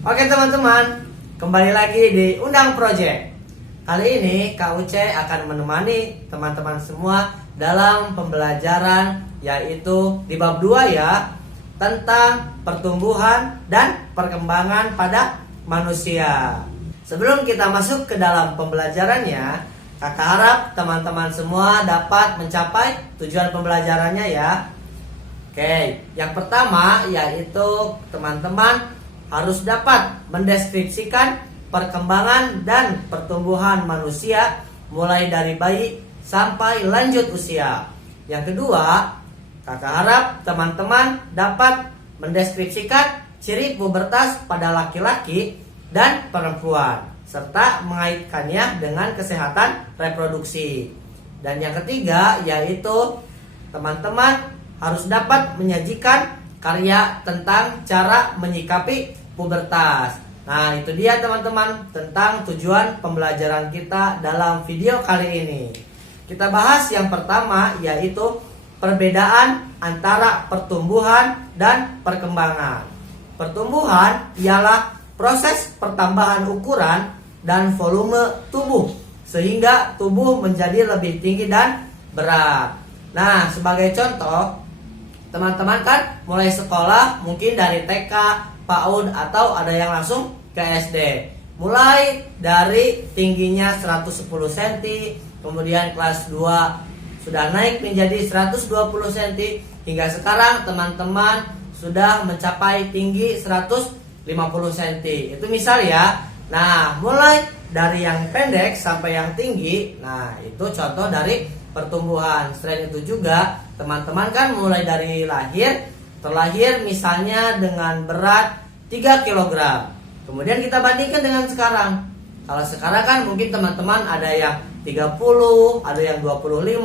Oke teman-teman, kembali lagi di Undang Project. Kali ini Kak Uce akan menemani teman-teman semua dalam pembelajaran yaitu di bab 2 ya, tentang pertumbuhan dan perkembangan pada manusia. Sebelum kita masuk ke dalam pembelajarannya, Kakak harap teman-teman semua dapat mencapai tujuan pembelajarannya ya. Oke, yang pertama yaitu teman-teman harus dapat mendeskripsikan perkembangan dan pertumbuhan manusia mulai dari bayi sampai lanjut usia. Yang kedua, Kakak harap teman-teman dapat mendeskripsikan ciri pubertas pada laki-laki dan perempuan serta mengaitkannya dengan kesehatan reproduksi. Dan yang ketiga yaitu teman-teman harus dapat menyajikan karya tentang cara menyikapi pubertas. Nah, itu dia teman-teman tentang tujuan pembelajaran kita dalam video kali ini. Kita bahas yang pertama yaitu perbedaan antara pertumbuhan dan perkembangan. Pertumbuhan ialah proses pertambahan ukuran dan volume tubuh sehingga tubuh menjadi lebih tinggi dan berat. Nah, sebagai contoh, teman-teman kan mulai sekolah mungkin dari TK, PAUD atau ada yang langsung ke SD. Mulai dari tingginya 110 cm, kemudian kelas 2 sudah naik menjadi 120 cm, hingga sekarang teman-teman sudah mencapai tinggi 150 cm. Itu misal ya. Nah, mulai dari yang pendek sampai yang tinggi, nah itu contoh dari pertumbuhan. Selain itu juga teman-teman kan mulai dari terlahir misalnya dengan berat 3 kg. Kemudian kita bandingkan dengan sekarang. Kalau sekarang kan mungkin teman-teman ada yang 30, ada yang 25,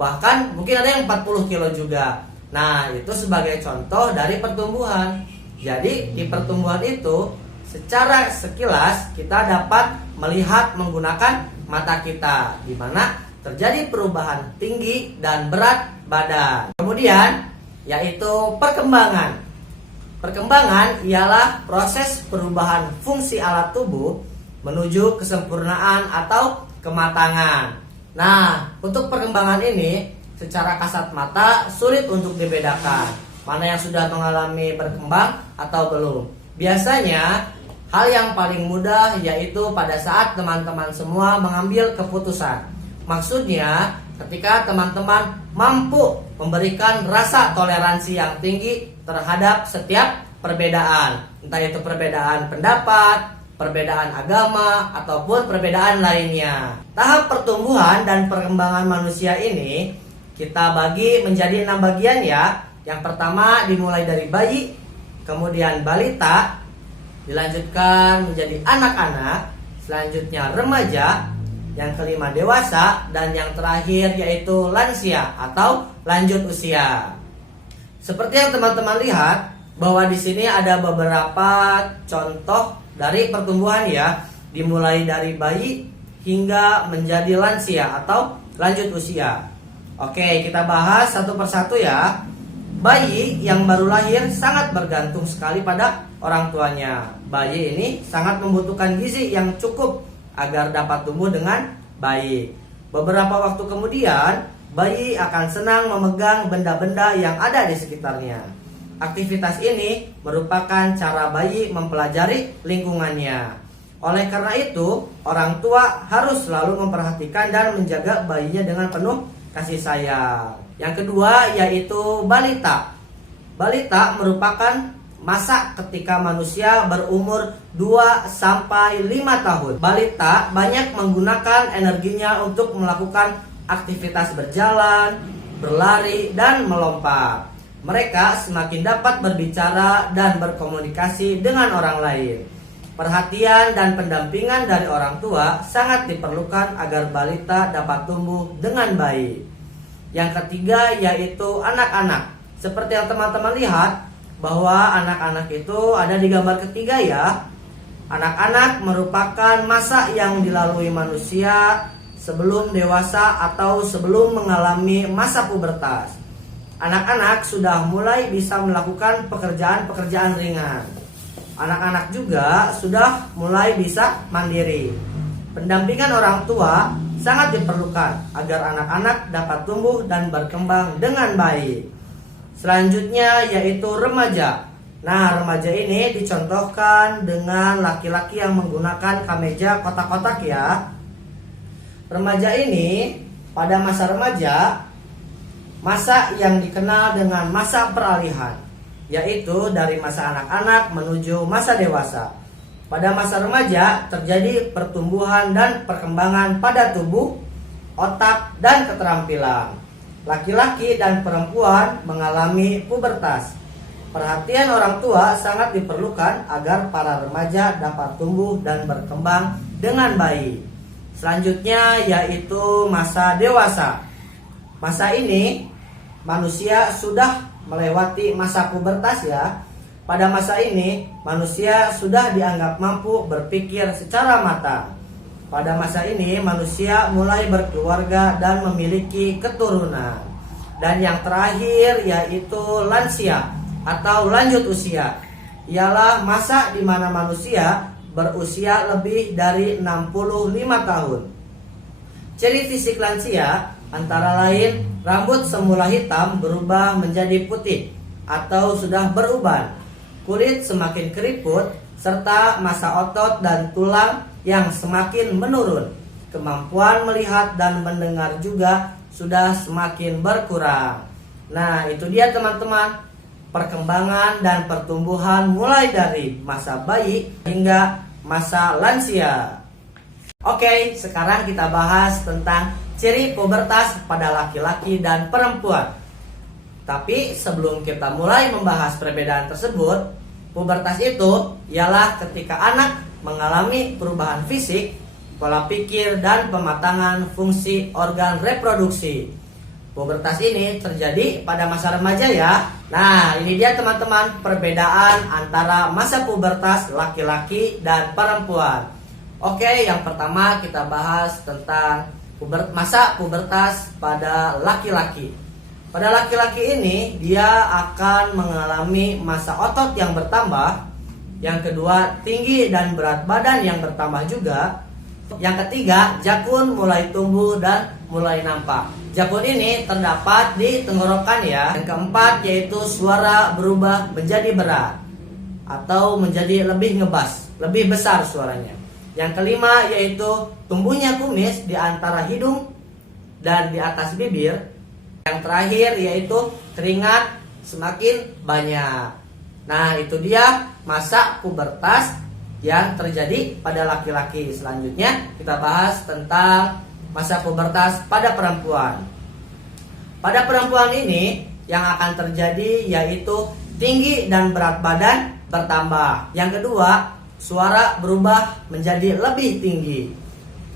bahkan mungkin ada yang 40 kilo juga. Nah, itu sebagai contoh dari pertumbuhan. Jadi di pertumbuhan itu secara sekilas kita dapat melihat menggunakan mata kita, di mana terjadi perubahan tinggi dan berat badan. Kemudian yaitu perkembangan. Perkembangan ialah proses perubahan fungsi alat tubuh menuju kesempurnaan atau kematangan. Nah, untuk perkembangan ini secara kasat mata sulit untuk dibedakan mana yang sudah mengalami berkembang atau belum. Biasanya hal yang paling mudah yaitu pada saat teman-teman semua mengambil keputusan. Maksudnya ketika teman-teman mampu memberikan rasa toleransi yang tinggi terhadap setiap perbedaan, entah itu perbedaan pendapat, perbedaan agama, ataupun perbedaan lainnya. Tahap pertumbuhan dan perkembangan manusia ini kita bagi menjadi 6 bagian ya. Yang pertama dimulai dari bayi, kemudian balita, dilanjutkan menjadi anak-anak, selanjutnya remaja, yang kelima dewasa, dan yang terakhir yaitu lansia atau lanjut usia. Seperti yang teman-teman lihat bahwa di sini ada beberapa contoh dari pertumbuhan ya, dimulai dari bayi hingga menjadi lansia atau lanjut usia. Oke, kita bahas satu persatu ya. Bayi yang baru lahir sangat bergantung sekali pada orang tuanya. Bayi ini sangat membutuhkan gizi yang cukup agar dapat tumbuh dengan baik. Beberapa waktu kemudian, bayi akan senang memegang benda-benda yang ada di sekitarnya. Aktivitas ini merupakan cara bayi mempelajari lingkungannya. Oleh karena itu, orang tua harus selalu memperhatikan dan menjaga bayinya dengan penuh kasih sayang. Yang kedua yaitu balita. Balita merupakan masa ketika manusia berumur 2-5 tahun. Balita banyak menggunakan energinya untuk melakukan aktivitas berjalan, berlari, dan melompat. Mereka semakin dapat berbicara dan berkomunikasi dengan orang lain. Perhatian dan pendampingan dari orang tua sangat diperlukan agar balita dapat tumbuh dengan baik. Yang ketiga yaitu anak-anak. Seperti yang teman-teman lihat bahwa anak-anak itu ada di gambar ketiga ya. Anak-anak merupakan masa yang dilalui manusia sebelum dewasa atau sebelum mengalami masa pubertas. Anak-anak sudah mulai bisa melakukan pekerjaan-pekerjaan ringan. Anak-anak juga sudah mulai bisa mandiri. Pendampingan orang tua sangat diperlukan agar anak-anak dapat tumbuh dan berkembang dengan baik. Selanjutnya yaitu remaja. Nah, remaja ini dicontohkan dengan laki-laki yang menggunakan kemeja kotak-kotak ya. Remaja ini pada masa remaja, masa yang dikenal dengan masa peralihan, yaitu dari masa anak-anak menuju masa dewasa. Pada masa remaja terjadi pertumbuhan dan perkembangan pada tubuh, otak, dan keterampilan. Laki-laki dan perempuan mengalami pubertas. Perhatian orang tua sangat diperlukan agar para remaja dapat tumbuh dan berkembang dengan baik. Selanjutnya yaitu masa dewasa. Masa ini manusia sudah melewati masa pubertas ya. Pada masa ini manusia sudah dianggap mampu berpikir secara matang. Pada masa ini manusia mulai berkeluarga dan memiliki keturunan. Dan yang terakhir yaitu lansia atau lanjut usia. Ialah masa di mana manusia berusia lebih dari 65 tahun. Ciri fisik lansia antara lain rambut semula hitam berubah menjadi putih atau sudah beruban, kulit semakin keriput, serta masa otot dan tulang yang semakin menurun. Kemampuan melihat dan mendengar juga sudah semakin berkurang. Nah, itu dia teman-teman, perkembangan dan pertumbuhan mulai dari masa bayi hingga masa lansia. Oke, sekarang kita bahas tentang ciri pubertas pada laki-laki dan perempuan. Tapi sebelum kita mulai membahas perbedaan tersebut, pubertas itu ialah ketika anak mengalami perubahan fisik, pola pikir, dan pematangan fungsi organ reproduksi. Pubertas ini terjadi pada masa remaja ya. Nah, ini dia teman-teman perbedaan antara masa pubertas laki-laki dan perempuan. Oke, yang pertama kita bahas tentang masa pubertas pada laki-laki. Pada laki-laki ini dia akan mengalami masa otot yang bertambah. Yang kedua, tinggi dan berat badan yang bertambah juga. Yang ketiga, jakun mulai tumbuh dan mulai nampak. Jakun ini terdapat di tenggorokan ya. Yang keempat yaitu suara berubah menjadi berat atau menjadi lebih ngebas, lebih besar suaranya. Yang kelima yaitu tumbuhnya kumis di antara hidung dan di atas bibir. Yang terakhir yaitu keringat semakin banyak. Nah, itu dia masa pubertas yang terjadi pada laki-laki. Selanjutnya kita bahas tentang masa pubertas pada perempuan. Pada perempuan ini yang akan terjadi yaitu tinggi dan berat badan bertambah. Yang kedua, suara berubah menjadi lebih tinggi.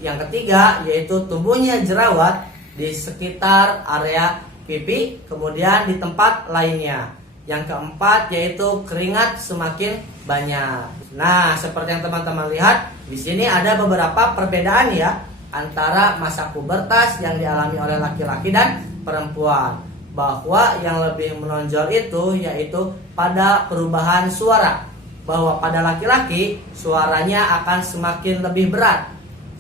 Yang ketiga yaitu tumbuhnya jerawat di sekitar area pipi, kemudian di tempat lainnya. Yang keempat yaitu keringat semakin banyak. Nah, seperti yang teman-teman lihat, di sini ada beberapa perbedaan ya antara masa pubertas yang dialami oleh laki-laki dan perempuan. Bahwa yang lebih menonjol itu yaitu pada perubahan suara. Bahwa pada laki-laki suaranya akan semakin lebih berat,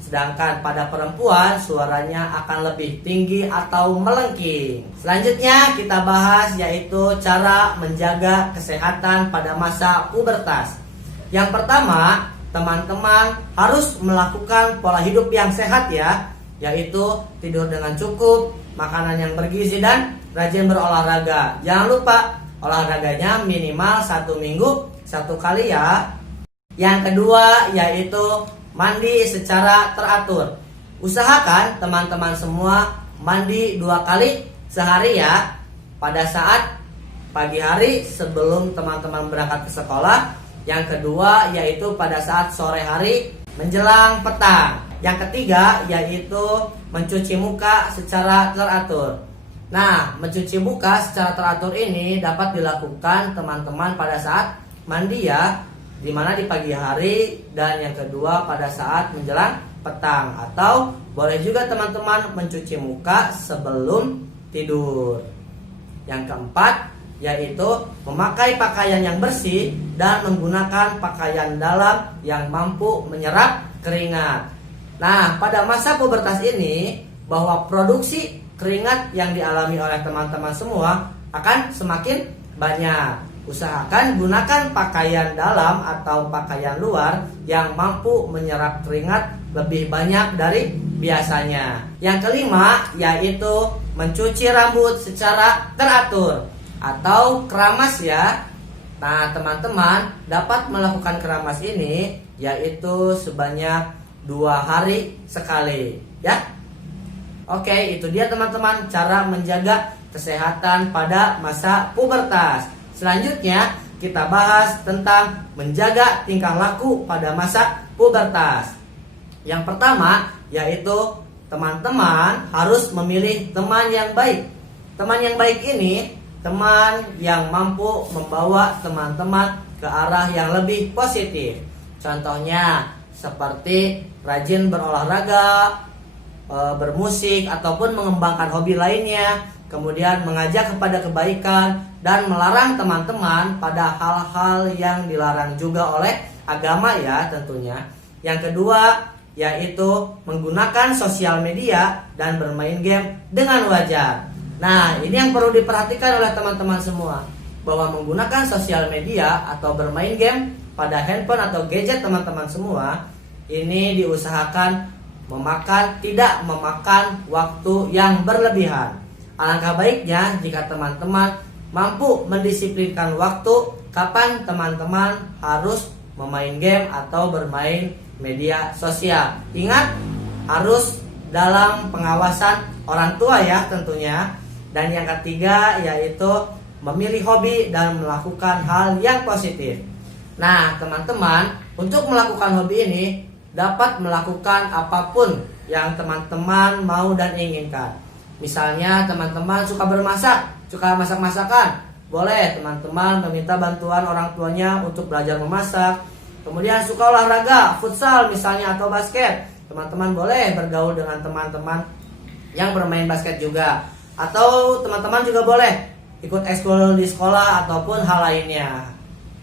sedangkan pada perempuan suaranya akan lebih tinggi atau melengking. Selanjutnya kita bahas yaitu cara menjaga kesehatan pada masa pubertas. Yang pertama, teman-teman harus melakukan pola hidup yang sehat ya, yaitu tidur dengan cukup, makanan yang bergizi, dan rajin berolahraga. Jangan lupa olahraganya minimal 1 minggu 1 kali ya. Yang kedua yaitu mandi secara teratur. Usahakan teman-teman semua mandi 2 kali sehari ya. Pada saat pagi hari sebelum teman-teman berangkat ke sekolah. Yang kedua yaitu pada saat sore hari menjelang petang. Yang ketiga yaitu mencuci muka secara teratur. Nah, mencuci muka secara teratur ini dapat dilakukan teman-teman pada saat mandi ya, dimana di pagi hari, dan yang kedua pada saat menjelang petang. Atau boleh juga teman-teman mencuci muka sebelum tidur. Yang keempat yaitu memakai pakaian yang bersih dan menggunakan pakaian dalam yang mampu menyerap keringat. Nah, pada masa pubertas ini, bahwa produksi keringat yang dialami oleh teman-teman semua akan semakin banyak. Usahakan gunakan pakaian dalam atau pakaian luar yang mampu menyerap keringat lebih banyak dari biasanya. Yang kelima yaitu mencuci rambut secara teratur atau keramas ya. Nah, teman-teman dapat melakukan keramas ini yaitu sebanyak 2 hari sekali ya. Oke, itu dia teman-teman cara menjaga kesehatan pada masa pubertas. Selanjutnya kita bahas tentang menjaga tingkah laku pada masa pubertas. Yang pertama yaitu teman-teman harus memilih teman yang baik. Teman yang baik ini teman yang mampu membawa teman-teman ke arah yang lebih positif. Contohnya seperti rajin berolahraga, bermusik ataupun mengembangkan hobi lainnya, kemudian mengajak kepada kebaikan dan melarang teman-teman pada hal-hal yang dilarang juga oleh agama ya tentunya. Yang kedua yaitu menggunakan sosial media dan bermain game dengan wajar. Nah, ini yang perlu diperhatikan oleh teman-teman semua, bahwa menggunakan sosial media atau bermain game pada handphone atau gadget teman-teman semua ini diusahakan tidak memakan waktu yang berlebihan. Alangkah baiknya jika teman-teman mampu mendisiplinkan waktu kapan teman-teman harus memain game atau bermain media sosial. Ingat, harus dalam pengawasan orang tua ya tentunya. Dan yang ketiga yaitu memilih hobi dan melakukan hal yang positif. Nah, teman-teman, untuk melakukan hobi ini dapat melakukan apapun yang teman-teman mau dan inginkan. Misalnya teman-teman suka bermasak, suka masak-masakan, boleh teman-teman meminta bantuan orang tuanya untuk belajar memasak. Kemudian suka olahraga, futsal misalnya atau basket, teman-teman boleh bergaul dengan teman-teman yang bermain basket juga. Atau teman-teman juga boleh ikut ekskul di sekolah ataupun hal lainnya.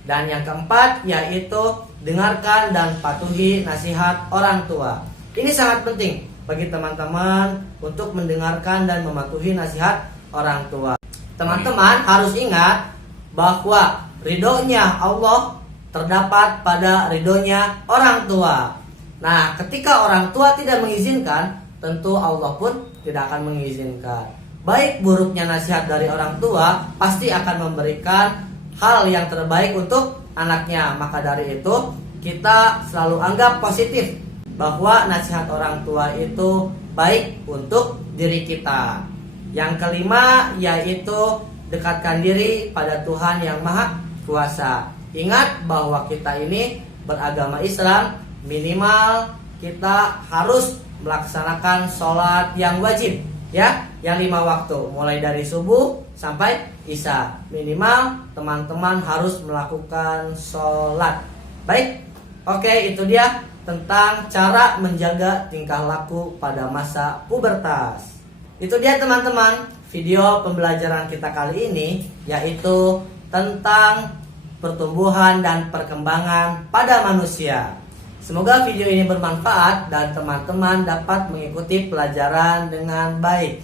Dan yang keempat yaitu dengarkan dan patuhi nasihat orang tua. Ini sangat penting bagi teman-teman untuk mendengarkan dan mematuhi nasihat orang tua. Teman-teman harus ingat bahwa ridhonya Allah terdapat pada ridhonya orang tua. Nah, ketika orang tua tidak mengizinkan, tentu Allah pun tidak akan mengizinkan. Baik buruknya nasihat dari orang tua pasti akan memberikan hal yang terbaik untuk anaknya. Maka dari itu kita selalu anggap positif bahwa nasihat orang tua itu baik untuk diri kita. Yang kelima yaitu dekatkan diri pada Tuhan yang Maha Kuasa. Ingat bahwa kita ini beragama Islam, minimal kita harus melaksanakan sholat yang wajib ya, yang 5 waktu mulai dari subuh sampai isya. Minimal teman-teman harus melakukan sholat. Baik, oke, itu dia tentang cara menjaga tingkah laku pada masa pubertas. Itu dia teman-teman video pembelajaran kita kali ini, yaitu tentang pertumbuhan dan perkembangan pada manusia. Semoga video ini bermanfaat dan teman-teman dapat mengikuti pelajaran dengan baik.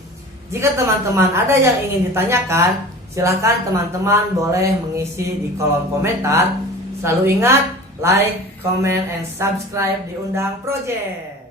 Jika teman-teman ada yang ingin ditanyakan, silahkan teman-teman boleh mengisi di kolom komentar. Selalu ingat, like, comment, and subscribe di Undang Project.